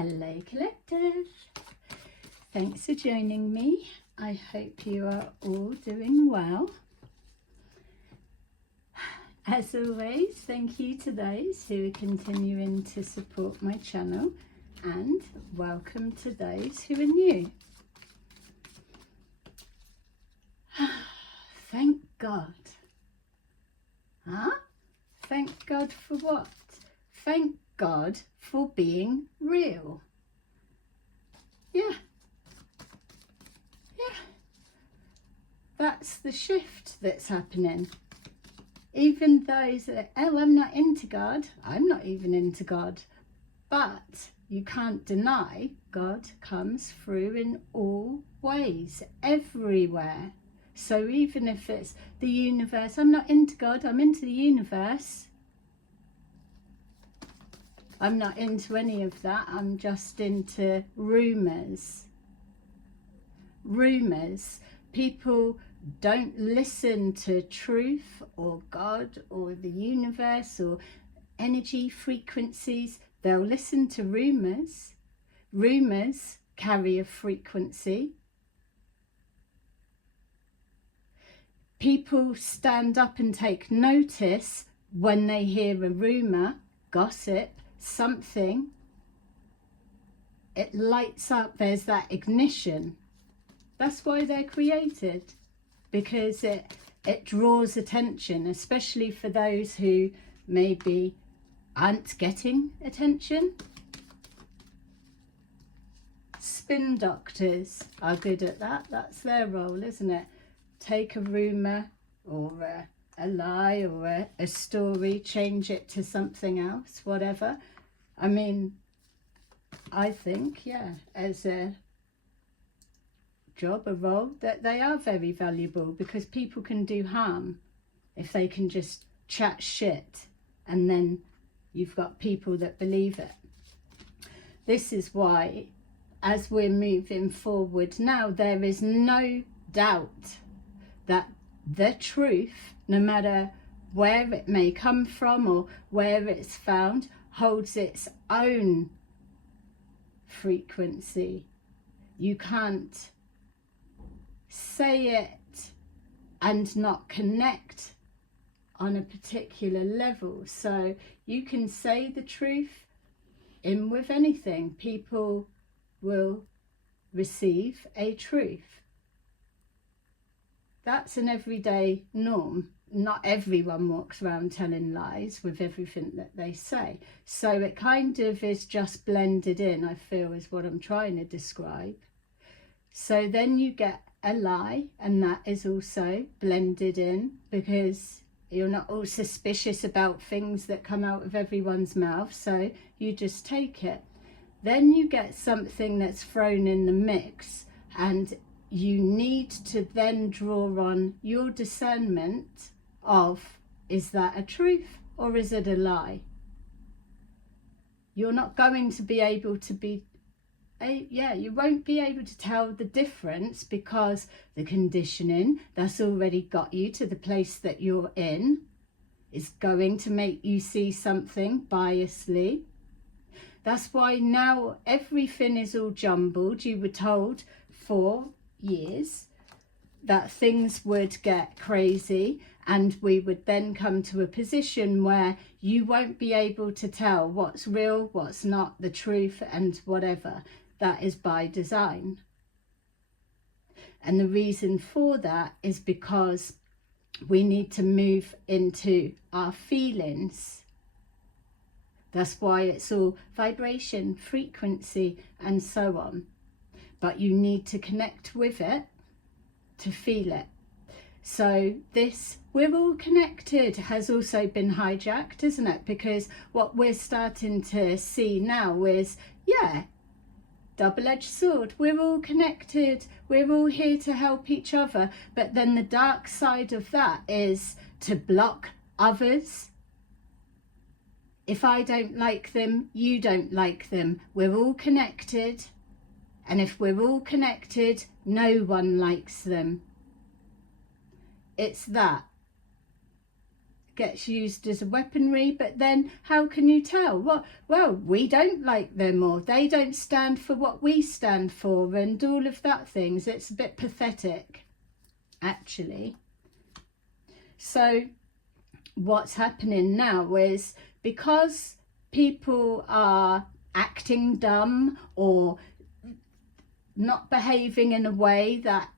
Hello Collective, thanks for joining me. I hope you are all doing well. As always, thank you to those who are continuing to support my channel, and welcome to those who are new. Thank God. Huh? Thank God for what? Thank God for being real. Yeah. That's the shift that's happening. Even those that, oh, I'm not into God, I'm not even into God. But you can't deny God comes through in all ways, everywhere. So even if it's the universe, I'm not into God, I'm into the universe. I'm not into any of that, I'm just into rumours. Rumours. People don't listen to truth or God or the universe or energy frequencies. They'll listen to rumours. Rumours carry a frequency. People stand up and take notice when they hear a rumour, gossip, something. It lights up, there's that ignition. That's why they're created, because it draws attention, especially for those who maybe aren't getting attention. Spin doctors are good at that. That's their role, isn't it? Take a rumour or a lie or a story, change it to something else, whatever. I mean, I think, yeah, as a job, a role, that they are very valuable, because people can do harm if they can just chat shit, and then you've got people that believe it. This is why, as we're moving forward now, there is no doubt that the truth, no matter where it may come from or where it's found, holds its own frequency. You can't say it and not connect on a particular level. So you can say the truth in with anything. People will receive a truth. That's an everyday norm. Not everyone walks around telling lies with everything that they say. So it kind of is just blended in, I feel, is what I'm trying to describe. So then you get a lie, and that is also blended in, because you're not all suspicious about things that come out of everyone's mouth, so you just take it. Then you get something that's thrown in the mix, and you need to then draw on your discernment of, is that a truth or is it a lie? You're not going to be able to be you won't be able to tell the difference, because the conditioning that's already got you to the place that you're in is going to make you see something biasly. That's why now everything is all jumbled. You were told for years that things would get crazy, and we would then come to a position where you won't be able to tell what's real, what's not, the truth, and whatever. That is by design. And the reason for that is because we need to move into our feelings. That's why it's all vibration, frequency, and so on. But you need to connect with it to feel it. So this, we're all connected, has also been hijacked, isn't it? Because what we're starting to see now is, yeah, double-edged sword. We're all connected. We're all here to help each other. But then the dark side of that is to block others. If I don't like them, you don't like them. We're all connected. And if we're all connected, no one likes them. It's that. gets used as a weaponry, but then how can you tell? What? Well, we don't like them, or they don't stand for what we stand for, and all of that things. It's a bit pathetic, actually. So what's happening now is, because people are acting dumb or not behaving in a way that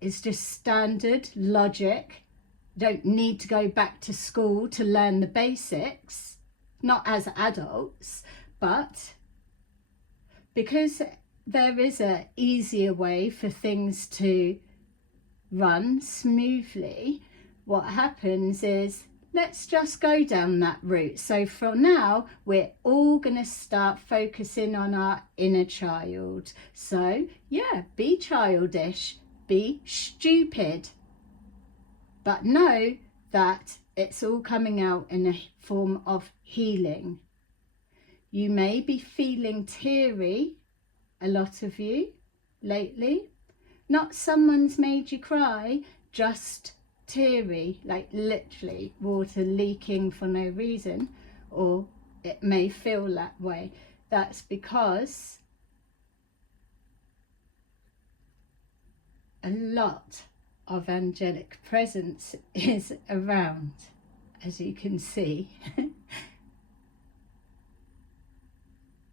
is just standard logic, don't need to go back to school to learn the basics, not as adults, but because there is an easier way for things to run smoothly, what happens is, let's just go down that route. So for now, we're all going to start focusing on our inner child. So yeah, be childish, be stupid, but know that it's all coming out in a form of healing. You may be feeling teary, a lot of you, lately. Not someone's made you cry, just teary, like literally water leaking for no reason, or it may feel that way. That's because a lot of angelic presence is around, as you can see.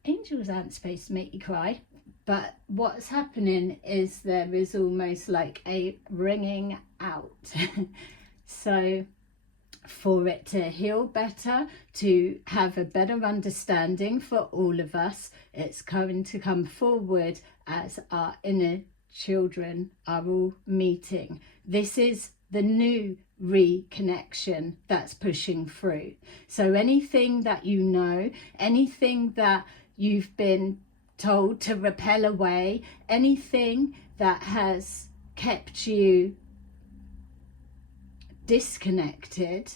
Angels aren't supposed to make you cry, but what's happening is there is almost like a ringing out. So for it to heal better, to have a better understanding for all of us, it's going to come forward as our inner children are all meeting. This is the new reconnection that's pushing through. So anything that you know, anything that you've been told to repel away, anything that has kept you disconnected,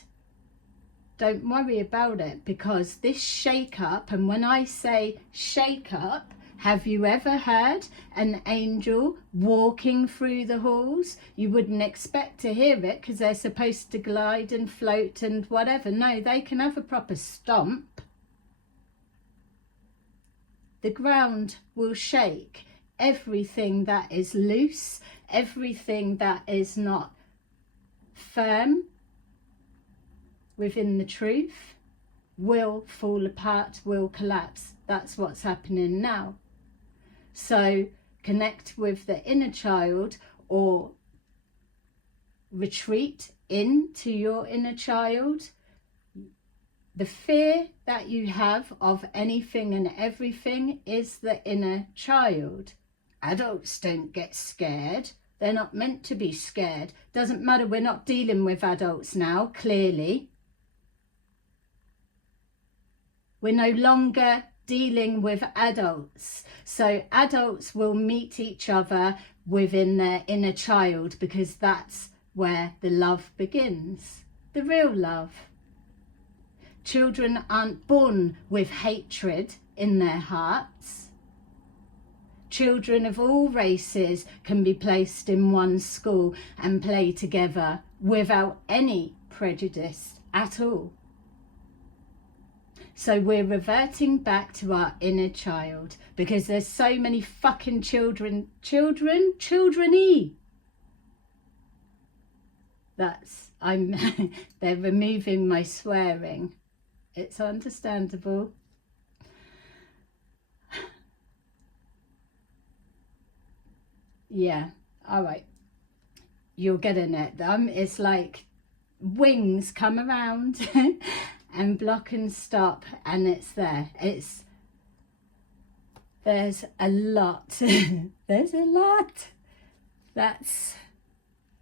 don't worry about it, because this shake up, and when I say shake up, have you ever heard an angel walking through the halls? You wouldn't expect to hear it because they're supposed to glide and float and whatever. No, they can have a proper stomp. The ground will shake. Everything that is loose, everything that is not firm within the truth will fall apart, will collapse. That's what's happening now. So connect with the inner child, or retreat into your inner child. The fear that you have of anything and everything is the inner child. Adults don't get scared. They're not meant to be scared. Doesn't matter, we're not dealing with adults now, clearly. We're no longer dealing with adults. So adults will meet each other within their inner child, because that's where the love begins, the real love. Children aren't born with hatred in their hearts. Children of all races can be placed in one school and play together without any prejudice at all. So we're reverting back to our inner child, because there's so many fucking children-y. That's, they're removing my swearing. It's understandable. Yeah, all right. You're getting it. It's like wings come around and block and stop, and it's there. There's a lot. There's a lot. That's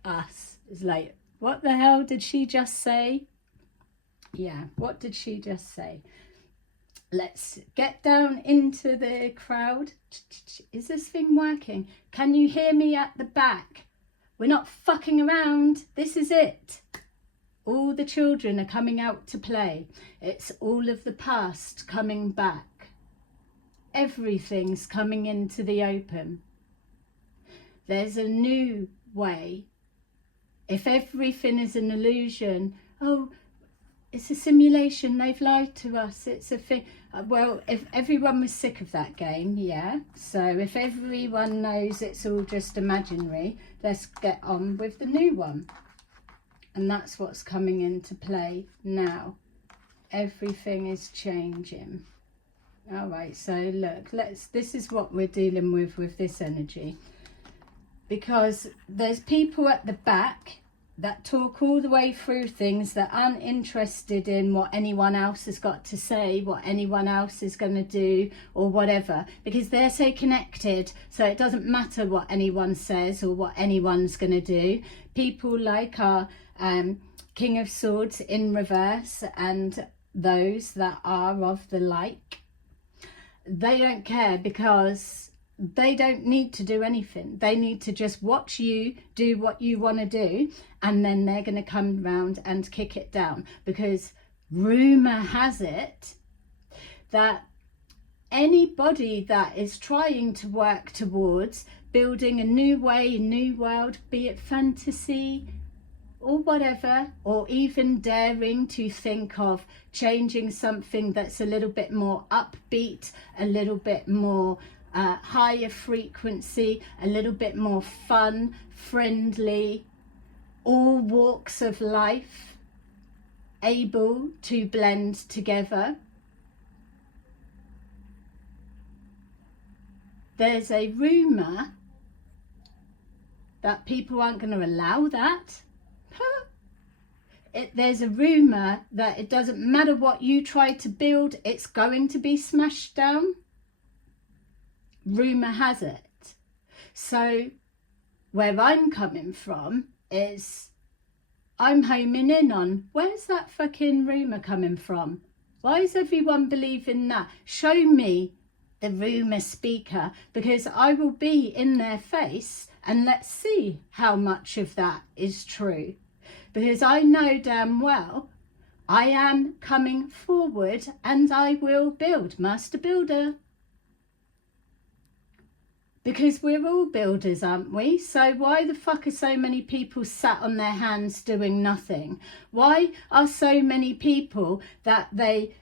us. It's like, what the hell did she just say? Yeah, what did she just say? Let's get down into the crowd. Is this thing working? Can you hear me at the back? We're not fucking around. This is it. All the children are coming out to play. It's all of the past coming back. Everything's coming into the open. There's a new way. If everything is an illusion, oh, it's a simulation, they've lied to us, it's a thing. Well, if everyone was sick of that game, yeah, so if everyone knows it's all just imaginary, let's get on with the new one. And that's what's coming into play now. Everything is changing. All right, so look, this is what we're dealing with this energy, because there's people at the back that talk all the way through things, that aren't interested in what anyone else has got to say, what anyone else is going to do or whatever, because they're so connected, so it doesn't matter what anyone says or what anyone's going to do. People like our King of Swords in reverse, and those that are of the like, they don't care, because they don't need to do anything. They need to just watch you do what you want to do, and then they're going to come round and kick it down. Because rumour has it that anybody that is trying to work towards building a new way, a new world, be it fantasy or whatever, or even daring to think of changing something that's a little bit more upbeat, a little bit more higher frequency, a little bit more fun, friendly, all walks of life able to blend together. There's a rumour that people aren't going to allow that. There's a rumour that it doesn't matter what you try to build, it's going to be smashed down. Rumour has it. So where I'm coming from is, I'm homing in on, where's that fucking rumour coming from? Why is everyone believing that? Show me the rumour speaker, because I will be in their face, and let's see how much of that is true. Because I know damn well I am coming forward and I will build. Master builder. Because we're all builders, aren't we? So why the fuck are so many people sat on their hands doing nothing? Why are so many people that they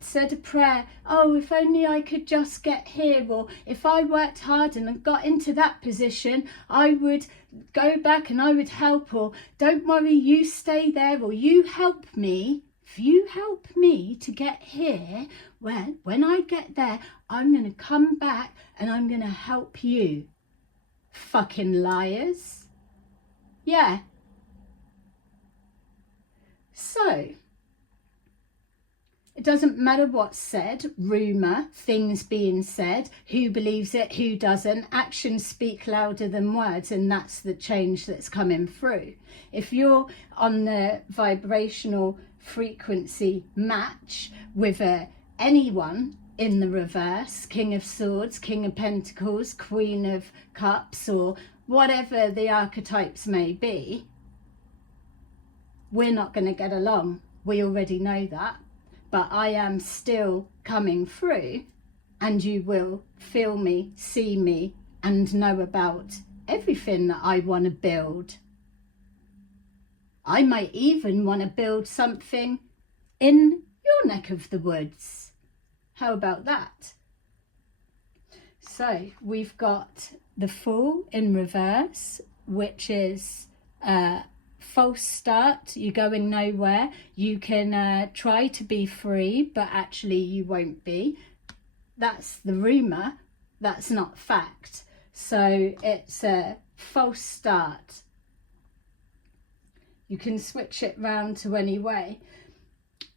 said a prayer, oh, if only I could just get here, or if I worked hard and got into that position, I would go back and I would help, or don't worry, you stay there, or you help me. If you help me to get here, well, when I get there, I'm going to come back and I'm going to help you. Fucking liars. Yeah. So, it doesn't matter what's said, rumour, things being said, who believes it, who doesn't. Actions speak louder than words, and that's the change that's coming through. If you're on the vibrational frequency match with anyone in the reverse, King of Swords, King of Pentacles, Queen of Cups, or whatever the archetypes may be, we're not going to get along. We already know that. But I am still coming through, and you will feel me, see me, and know about everything that I want to build. I might even want to build something in your neck of the woods. How about that? So we've got the Fool in reverse, which is false start. You're going nowhere. You can try to be free, but actually you won't be. That's the rumour. That's not fact. So it's a false start. You can switch it round to any way.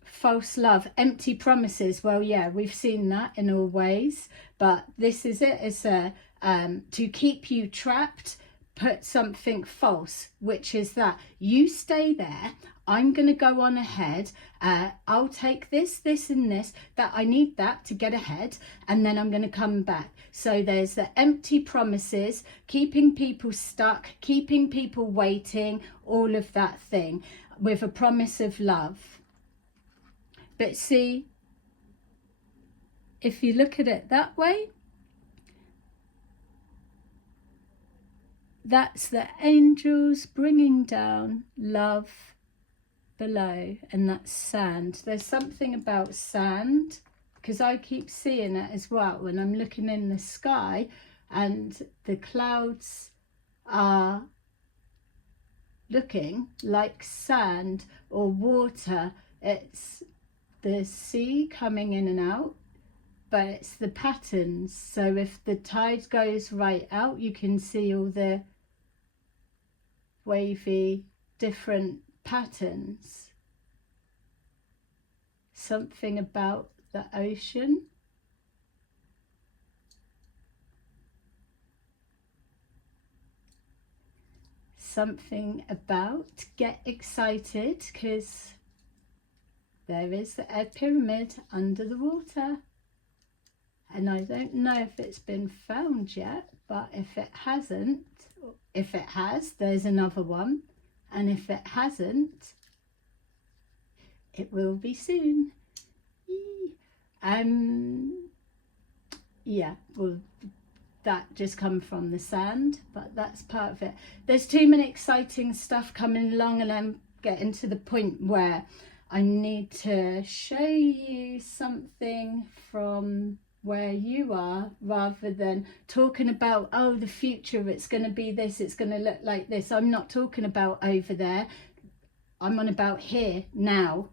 False love, empty promises. Well, yeah, we've seen that in all ways, but this is it. It's to keep you trapped. Put something false, which is that you stay there. I'm going to go on ahead. I'll take this, this and this, that I need that to get ahead, and then I'm going to come back. So there's the empty promises, keeping people stuck, keeping people waiting, all of that thing with a promise of love. But see, if you look at it that way, that's the angels bringing down love below, and that's sand. There's something about sand, because I keep seeing it as well when I'm looking in the sky and the clouds are looking like sand or water. It's the sea coming in and out, but it's the patterns. So if the tide goes right out, you can see all the wavy different patterns. Something about the ocean. Something about, get excited, because there is a pyramid under the water, and I don't know if it's been found yet, but if it hasn't, if it has, there's another one, and if it hasn't, it will be soon. Yeah, well, that just come from the sand, but that's part of it. There's too many exciting stuff coming along, and I'm getting to the point where I need to show you something from where you are, rather than talking about, oh, the future, it's going to be this, it's going to look like this. I'm not talking about over there. I'm on about here, now.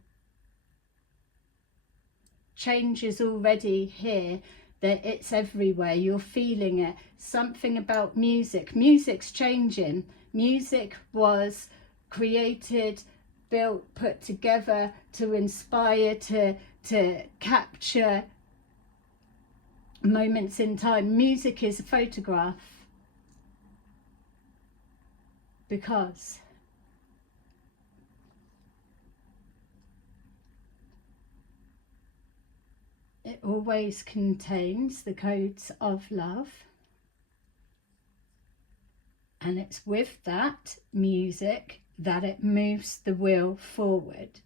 Change is already here, that it's everywhere. You're feeling it. Something about music. Music's changing. Music was created, built, put together to inspire, to capture moments in time. Music is a photograph, because it always contains the codes of love, and it's with that music that it moves the wheel forward.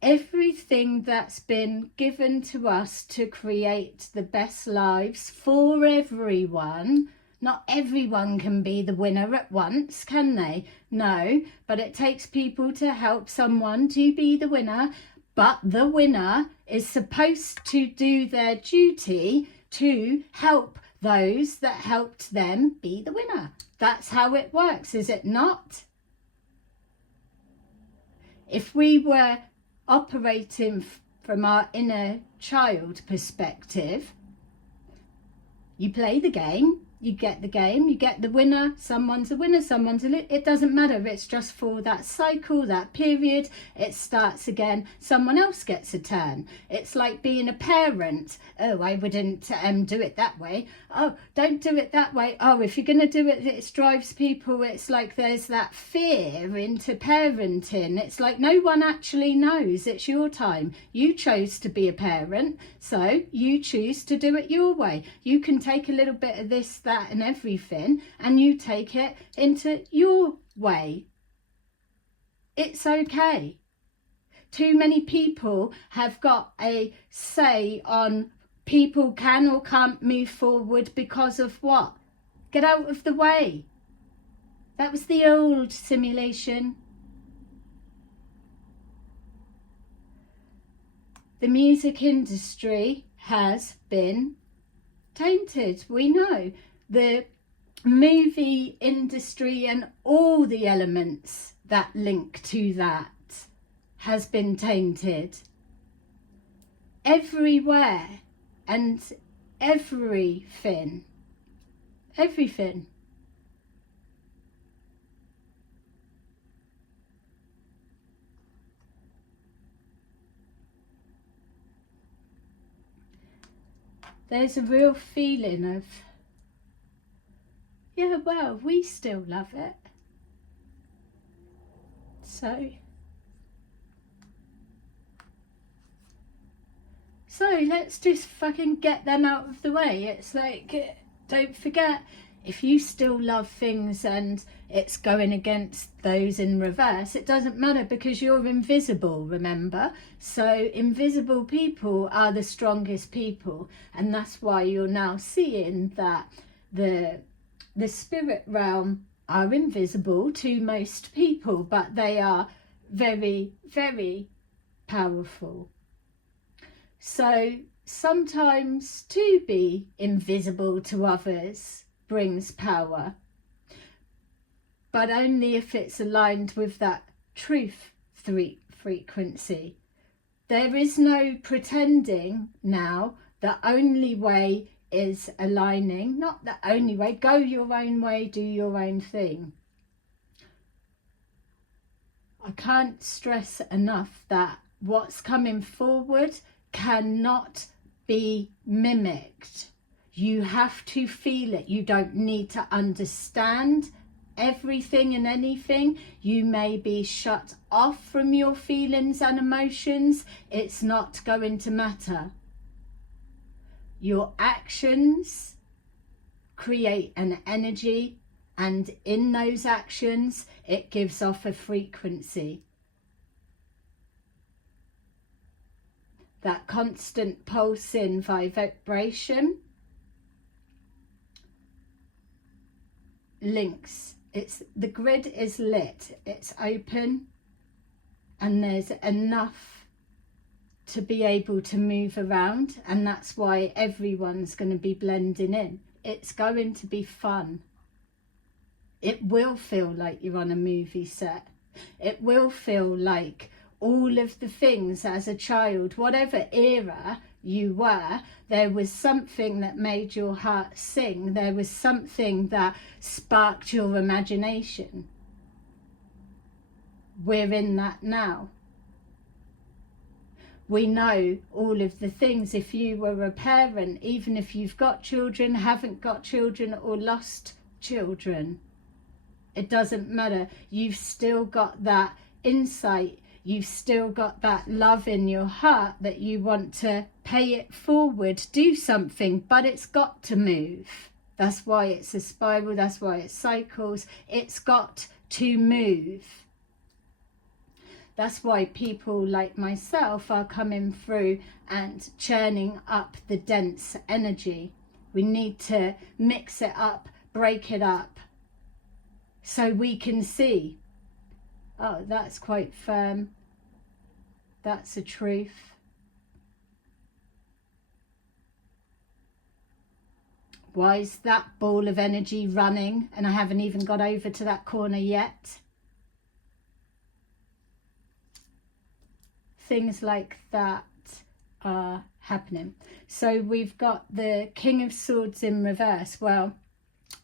Everything that's been given to us to create the best lives for everyone. Not everyone can be the winner at once, can they? No, but it takes people to help someone to be the winner. But the winner is supposed to do their duty to help those that helped them be the winner. That's how it works, is it not? If we were operating from our inner child perspective, you play the game, you get the winner, someone's a winner, someone's a it doesn't matter, it's just for that cycle, that period, it starts again, someone else gets a turn. It's like being a parent. Oh, I wouldn't do it that way. Oh, don't do it that way. Oh, if you're going to do it, it drives people. It's like there's that fear into parenting. It's like no one actually knows. It's your time. You chose to be a parent, so you choose to do it your way. You can take a little bit of this, that and everything, and you take it into your way. It's okay. Too many people have got a say on people can or can't move forward because of what? Get out of the way. That was the old simulation. The music industry has been tainted, we know. The movie industry and all the elements that link to that has been tainted. Everywhere and everything. Everything. There's a real feeling of, yeah, well, we still love it. So let's just fucking get them out of the way. It's like, don't forget, if you still love things and it's going against those in reverse, it doesn't matter, because you're invisible, remember? So invisible people are the strongest people, and that's why you're now seeing that the spirit realm are invisible to most people, but they are very, very powerful. So sometimes to be invisible to others brings power, but only if it's aligned with that truth frequency. There is no pretending now. The only way is aligning. Not the only way. Go your own way, do your own thing. I can't stress enough that what's coming forward cannot be mimicked. You have to feel it. You don't need to understand everything and anything. You may be shut off from your feelings and emotions. It's not going to matter. Your actions create an energy, and in those actions it gives off a frequency. That constant pulsing vibration links. The grid is lit, it's open, and there's enough to be able to move around, and that's why everyone's going to be blending in. It's going to be fun. It will feel like you're on a movie set. It will feel like all of the things as a child, whatever era you were, there was something that made your heart sing. There was something that sparked your imagination. We're in that now. We know all of the things. If you were a parent, even if you've got children, haven't got children, or lost children, it doesn't matter. You've still got that insight. You've still got that love in your heart that you want to pay it forward, do something, but it's got to move. That's why it's a spiral. That's why it cycles. It's got to move. That's why people like myself are coming through and churning up the dense energy. We need to mix it up, break it up, so we can see, oh, that's quite firm. That's a truth. Why is that ball of energy running and I haven't even got over to that corner yet? Things like that are happening. So we've got the King of Swords in reverse. Well,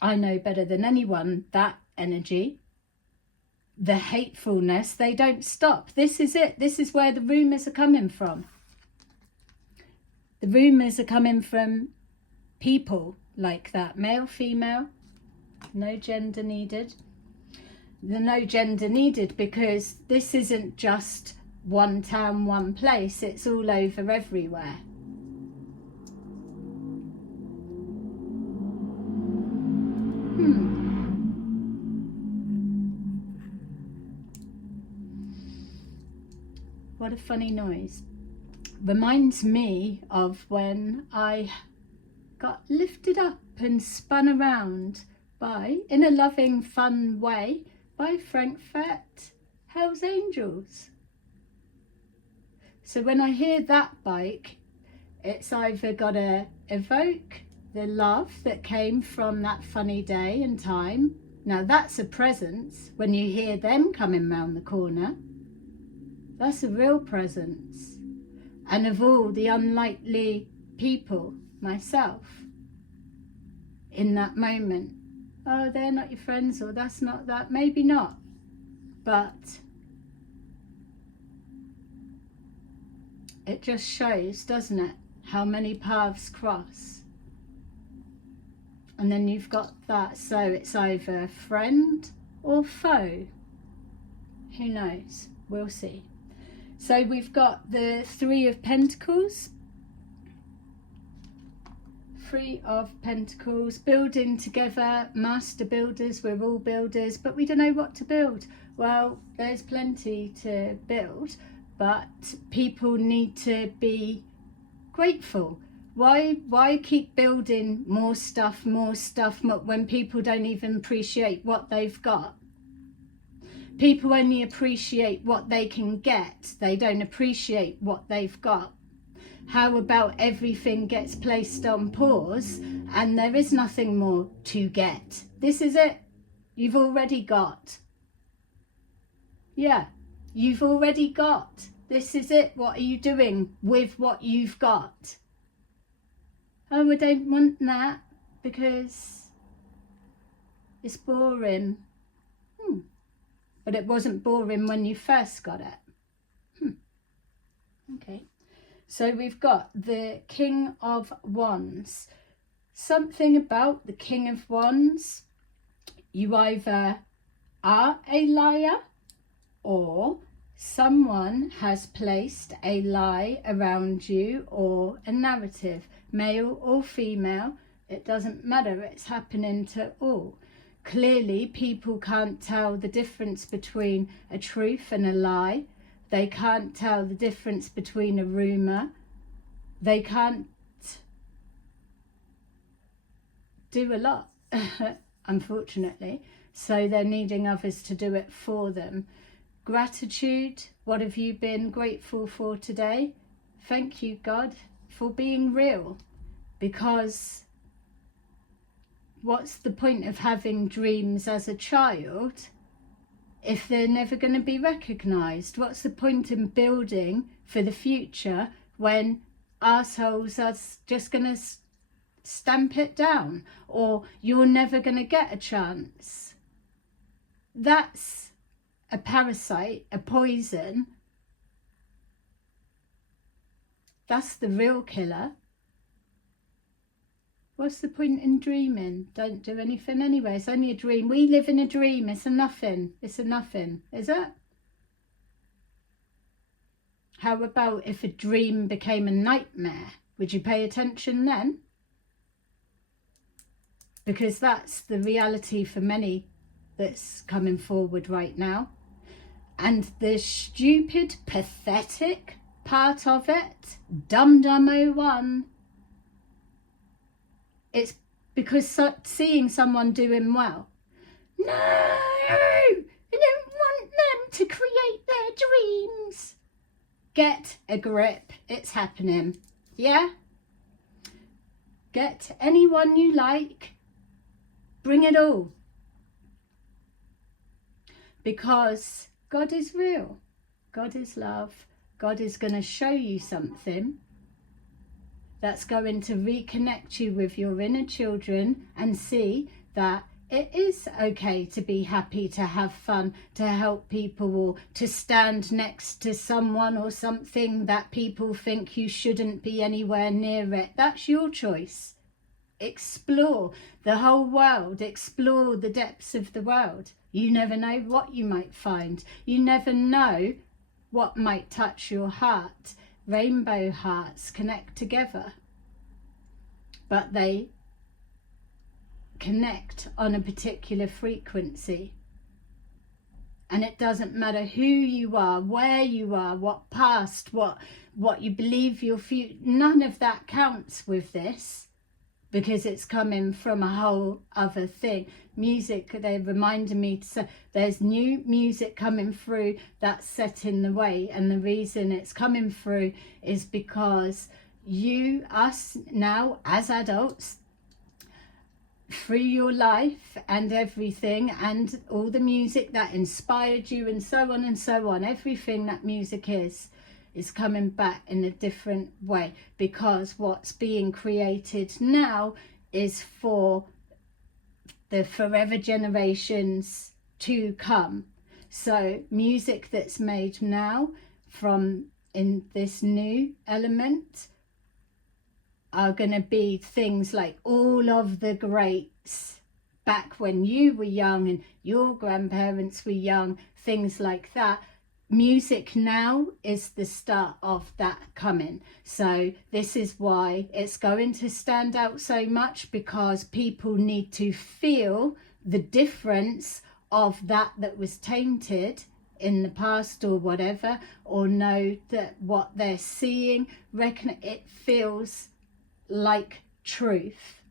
I know better than anyone that energy, the hatefulness, they don't stop. This is it. This is where the rumours are coming from. The rumours are coming from people like that. Male, female, no gender needed. The no gender needed because this isn't just one town, one place. It's all over everywhere. What a funny noise. Reminds me of when I got lifted up and spun around by, in a loving, fun way, by Frankfurt Hells Angels. So when I hear that bike, it's either got to evoke the love that came from that funny day and time. Now that's a presence. When you hear them coming round the corner, that's a real presence. And of all the unlikely people, myself, in that moment, oh, they're not your friends, or that's not that, maybe not, but it just shows, doesn't it, how many paths cross. And then you've got that, so it's either friend or foe. Who knows? We'll see. So we've got the Three of Pentacles. Three of Pentacles, building together, master builders. We're all builders, but we don't know what to build. Well, there's plenty to build, but people need to be grateful. Why keep building more stuff when people don't even appreciate what they've got? People only appreciate what they can get. They don't appreciate what they've got. How about everything gets placed on pause and there is nothing more to get? This is it. You've already got. Yeah, you've already got. This is it. What are you doing with what you've got? Oh, I don't want that because it's boring. But it wasn't boring when you first got it. Okay. So we've got the King of Wands. Something about the King of Wands. You either are a liar or someone has placed a lie around you or a narrative, male or female. It doesn't matter. It's happening to all. Clearly, people can't tell the difference between a truth and a lie. They can't tell the difference between a rumour. They can't do a lot, unfortunately. So they're needing others to do it for them. Gratitude. What have you been grateful for today? Thank you, God, for being real. Because what's the point of having dreams as a child if they're never going to be recognised? What's the point in building for the future when assholes are just going to stamp it down, or you're never going to get a chance? That's a parasite, a poison. That's the real killer. What's the point in dreaming? Don't do anything anyway. It's only a dream. We live in a dream. It's a nothing. It's a nothing. Is it? How about if a dream became a nightmare? Would you pay attention then? Because that's the reality for many that's coming forward right now. And the stupid, pathetic part of it, Dum-Dum 01, it's because seeing someone doing well. No, I don't want them to create their dreams. Get a grip. It's happening. Yeah? Get anyone you like. Bring it all. Because God is real. God is love. God is going to show you something that's going to reconnect you with your inner children and see that it is okay to be happy, to have fun, to help people, or to stand next to someone or something that people think you shouldn't be anywhere near it. That's your choice. Explore the whole world. Explore the depths of the world. You never know what you might find. You never know what might touch your heart. Rainbow hearts connect together, but they connect on a particular frequency. And it doesn't matter who you are, where you are, what past, what you believe your future. None of that counts with this, because it's coming from a whole other thing. Music, they reminded me to say there's new music coming through that's set in the way, and the reason it's coming through is because us now as adults, through your life and everything, and all the music that inspired you and so on and so on, everything that music is coming back in a different way, because what's being created now is for the forever generations to come. So music that's made now from in this new element are going to be things like all of the greats back when you were young and your grandparents were young, things like that. Music now is the start of that coming. So this is why it's going to stand out so much, because people need to feel the difference of that was tainted in the past or whatever, or know that what they're seeing, reckon it feels like truth.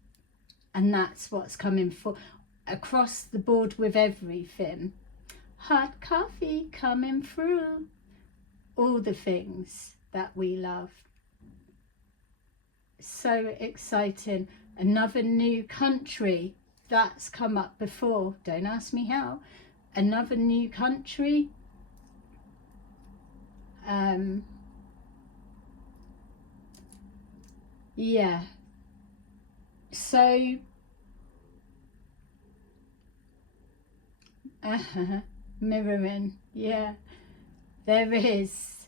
And that's what's coming for across the board with everything. hot coffee coming through, all the things that we love. So exciting. Another new country that's come up before, don't ask me how. Another new country. Yeah, so mirroring, yeah, there is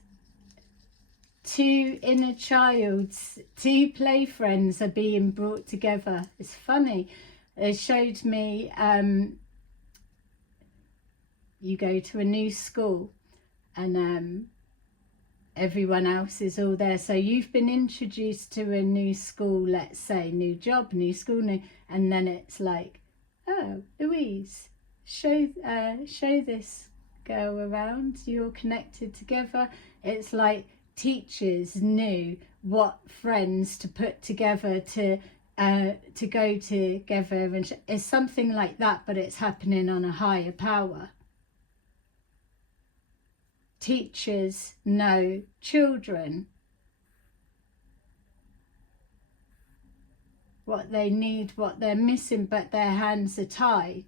two inner childs, two play friends are being brought together. It's funny, they showed me you go to a new school and everyone else is all there, so you've been introduced to a new school, let's say new job, new school, new, and then it's like, oh, Louise, show this girl around, you're connected together. It's like teachers knew what friends to put together to go together, and it's something like that, but it's happening on a higher power. Teachers know children, what they need, what they're missing, but their hands are tied.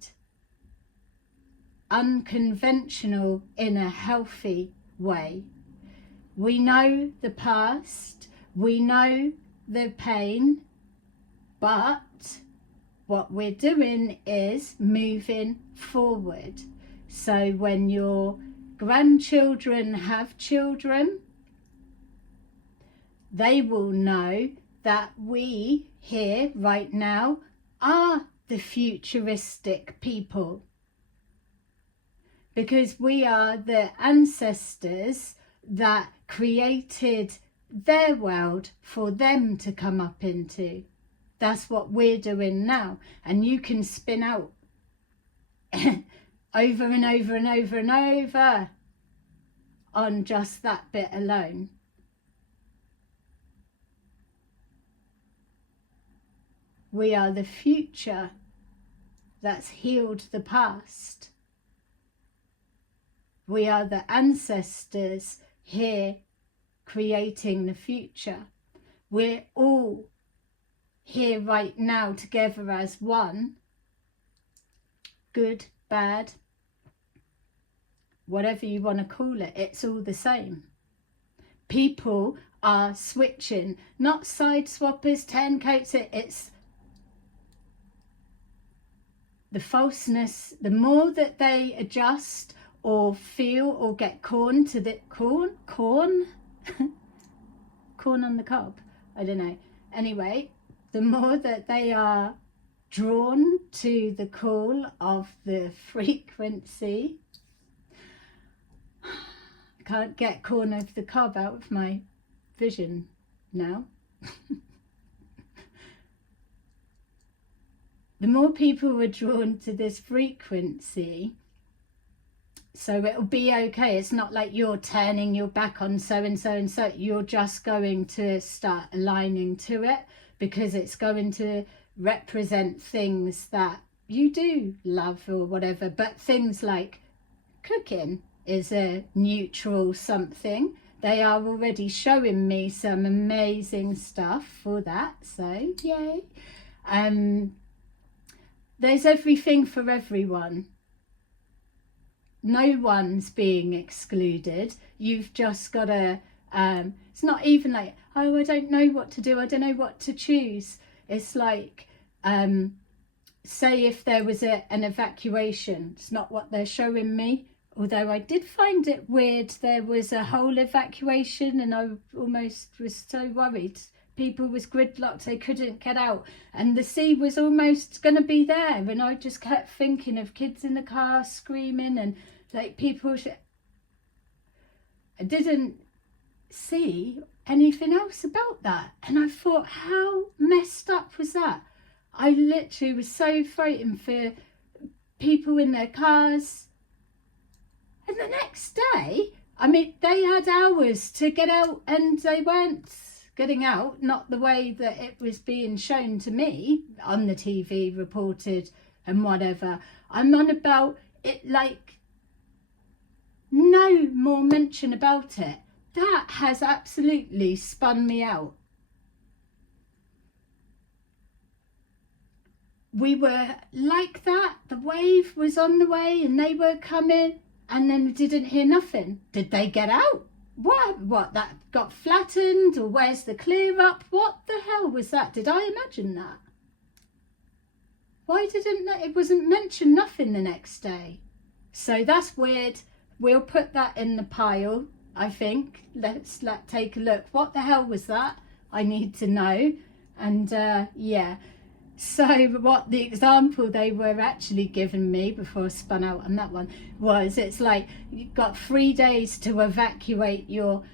Unconventional in a healthy way. We know the past, we know the pain, but what we're doing is moving forward. So when you're grandchildren have children, they will know that we here right now are the futuristic people, because we are the ancestors that created their world for them to come up into. That's what we're doing now, and you can spin out over and over and over and over on just that bit alone. We are the future that's healed the past. We are the ancestors here creating the future. We're all here right now together as one. Good, bad, whatever you want to call it, it's all the same. People are switching, not side swappers, turncoats, it's the falseness. The more that they adjust or feel or get corn to the corn on the cob, I don't know, anyway, the more that they are drawn to the call of the frequency. I can't get corn over the cob out of my vision now. The more people are drawn to this frequency, so it'll be okay. It's not like you're turning your back on so and so and so. You're just going to start aligning to it, because it's going to represent things that you do love or whatever. But things like cooking is a neutral something. They are already showing me some amazing stuff for that, so yay. There's everything for everyone. No one's being excluded. You've just got to, it's not even like, oh, I don't know what to do, I don't know what to choose. It's like, say if there was an evacuation, it's not what they're showing me, although I did find it weird. There was a whole evacuation and I almost was so worried. People was gridlocked, they couldn't get out, and the sea was almost going to be there, and I just kept thinking of kids in the car screaming and like people. I didn't see anything else about that, and I thought, how messed up was that? I literally was so frightened for people in their cars. And the next day, I mean, they had hours to get out and they weren't getting out, not the way that it was being shown to me on the TV, reported and whatever. I'm on about it, like No more mention about it. That has absolutely spun me out. We were like that. The wave was on the way and they were coming, and then we didn't hear nothing. Did they get out? What, that got flattened, or where's the clear up? What the hell was that? Did I imagine that? Why didn't it wasn't mentioned nothing the next day? So that's weird. We'll put that in the pile, I think. Let's take a look. What the hell was that? I need to know. And yeah. So what the example they were actually giving me before I spun out on that one was, it's like you've got 3 days to evacuate your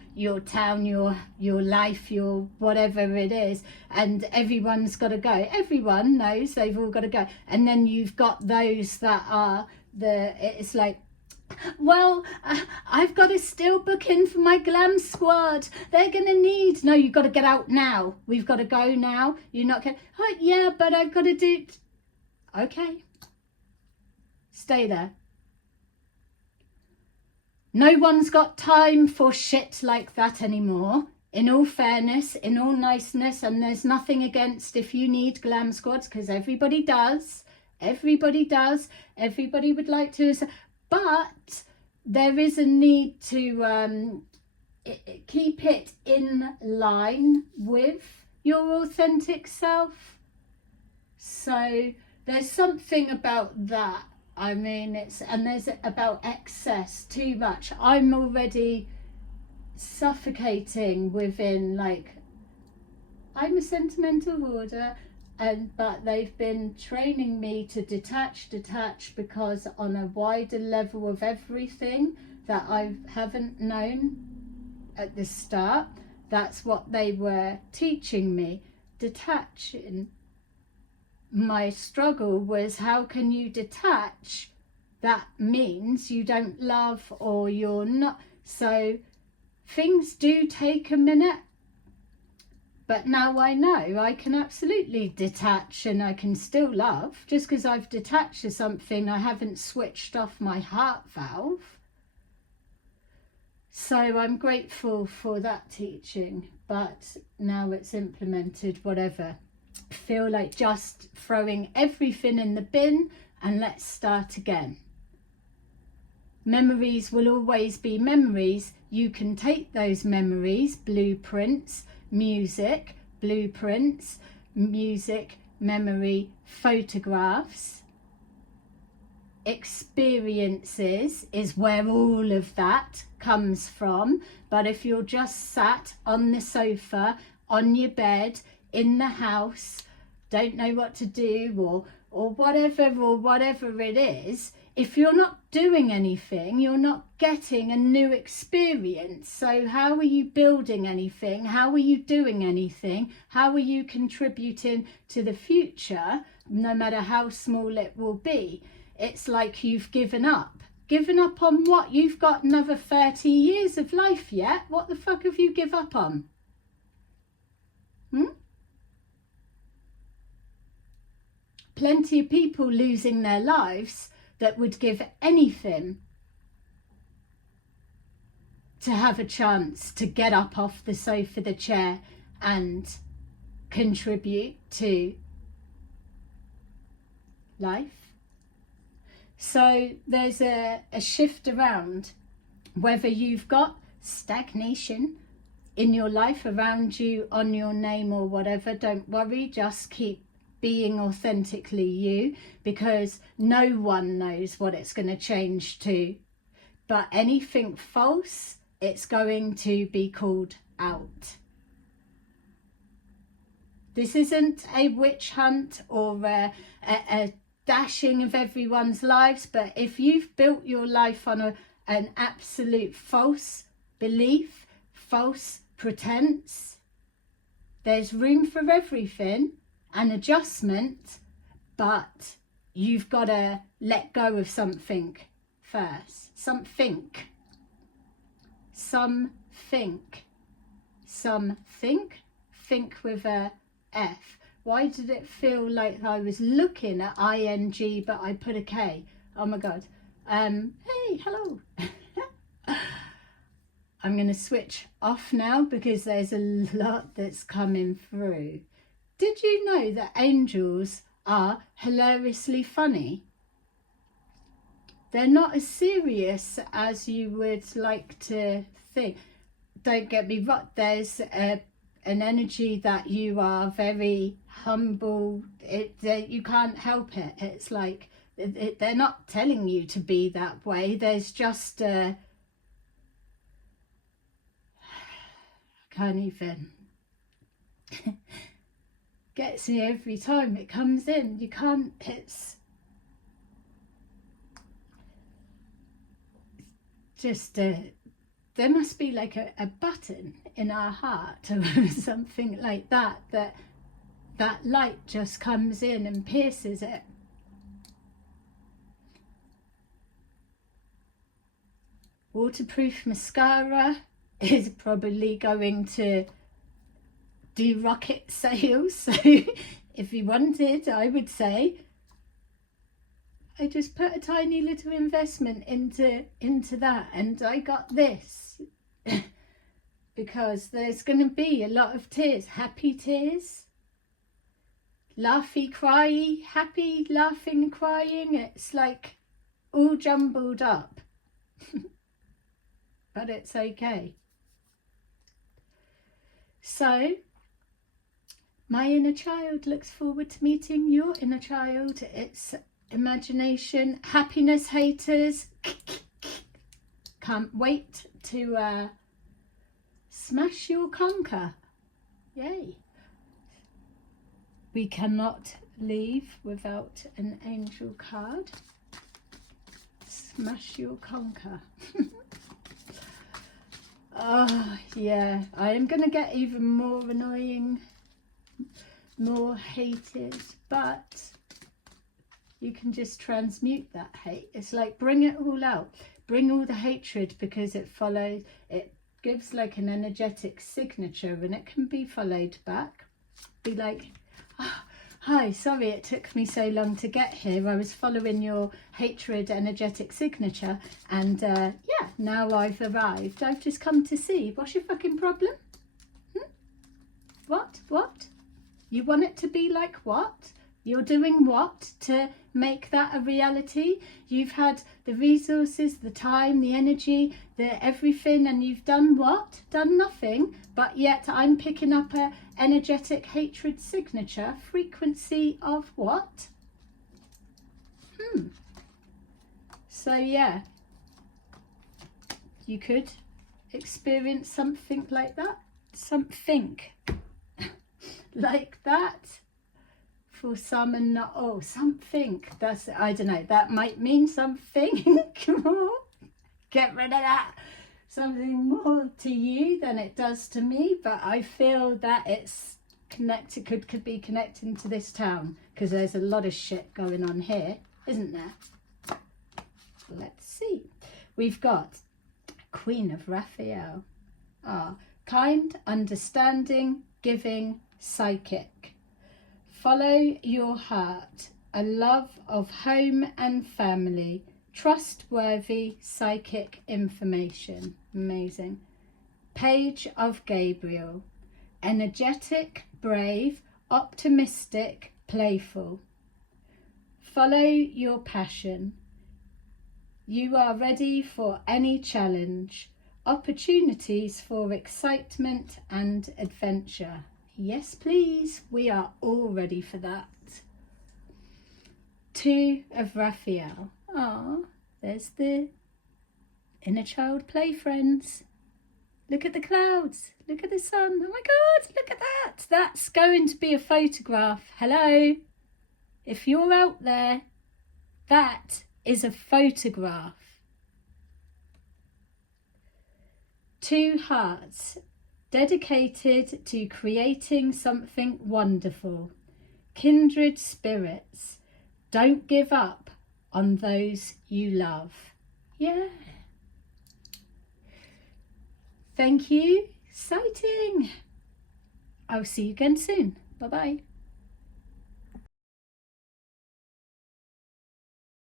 town, your life, your whatever it is, and everyone's got to go. Everyone knows they've all got to go. And then you've got those that are it's like, well, I've got to still book in for my glam squad. They're going to need... No, you've got to get out now. We've got to go now. You're not going... Oh, yeah, but I've got to do... Okay. Stay there. No one's got time for shit like that anymore. In all fairness, in all niceness, and there's nothing against if you need glam squads, because everybody does. Everybody does. Everybody would like to... But there is a need to keep it in line with your authentic self. So there's something about that. I mean, there's about excess, too much. I'm already suffocating within, like, I'm a sentimental hoarder. But they've been training me to detach, because on a wider level of everything that I haven't known at the start, that's what they were teaching me. Detaching. My struggle was, how can you detach? That means you don't love, or you're not. So things do take a minute. But now I know I can absolutely detach, and I can still love. Just because I've detached to something, I haven't switched off my heart valve. So I'm grateful for that teaching, but now it's implemented, whatever. I feel like just throwing everything in the bin and let's start again. Memories will always be memories. You can take those memories, blueprints, music, blueprints, music, memory, photographs, experiences is where all of that comes from. But if you're just sat on the sofa, on your bed, in the house, don't know what to do, or whatever it is, if you're not doing anything, you're not getting a new experience. So how are you building anything? How are you doing anything? How are you contributing to the future, no matter how small it will be? It's like you've given up. Given up on what? You've got another 30 years of life yet. What the fuck have you give up on? Plenty of people losing their lives that would give anything to have a chance to get up off the sofa, the chair, and contribute to life. So there's a shift around. Whether you've got stagnation in your life around you, on your name or whatever, don't worry, just keep being authentically you, because no one knows what it's going to change to. But anything false, it's going to be called out. This isn't a witch hunt or a dashing of everyone's lives, but if you've built your life on an absolute false belief, false pretense, there's room for everything. An adjustment, but you've got to let go of something first. Something think with a F. Why did it feel like I was looking at ing, but I put a K? Oh my God. Hey, hello. I'm going to switch off now because there's a lot that's coming through. Did you know that angels are hilariously funny? They're not as serious as you would like to think. Don't get me wrong, there's an energy that you are very humble. You can't help it. It's like they're not telling you to be that way. There's just I can't even. Gets me every time it comes in. You can't. It's just there must be like a button in our heart or something like that, that light just comes in and pierces it. Waterproof mascara is probably going to do rocket sales. So if you wanted, I would say, I just put a tiny little investment into that, and I got this because there's going to be a lot of tears, happy tears, laughy, cryy, happy, laughing, crying. It's like all jumbled up, but it's okay. So my inner child looks forward to meeting your inner child. It's imagination, happiness haters. Can't wait to smash your conker. Yay. We cannot leave without an angel card. Smash your conker. Oh yeah, I am going to get even more annoying, more hated, but you can just transmute that hate. It's like bring it all out, bring all the hatred, because it gives like an energetic signature, and it can be followed back. Be like, oh, hi, sorry it took me so long to get here. I was following your hatred energetic signature, and yeah, now I've arrived. I've just come to see. What's your fucking problem? What? You want it to be like what? You're doing what to make that a reality? You've had the resources, the time, the energy, the everything, and you've done what? Done nothing. But yet I'm picking up a energetic hatred signature. Frequency of what? So yeah, you could experience something like that. Something like that. For some, and not all. Something, that's, I don't know, that might mean something more. Get rid of that. Something more to you than it does to me, but I feel that it's connected, could be connecting to this town, because there's a lot of shit going on here, isn't there? Let's see. We've got Queen of Raphael. Kind, understanding, giving, psychic. Follow your heart, a love of home and family, trustworthy psychic information. Amazing. Page of Gabriel. Energetic, brave, optimistic, playful. Follow your passion. You are ready for any challenge. Opportunities for excitement and adventure. Yes, please. We are all ready for that. Two of Raphael. There's the inner child play friends. Look at the clouds. Look at the sun. Oh my God, look at that. That's going to be a photograph. Hello. If you're out there, that is a photograph. Two hearts. Dedicated to creating something wonderful. Kindred spirits. Don't give up on those you love. Yeah. Thank you. Exciting. I'll see you again soon. Bye-bye.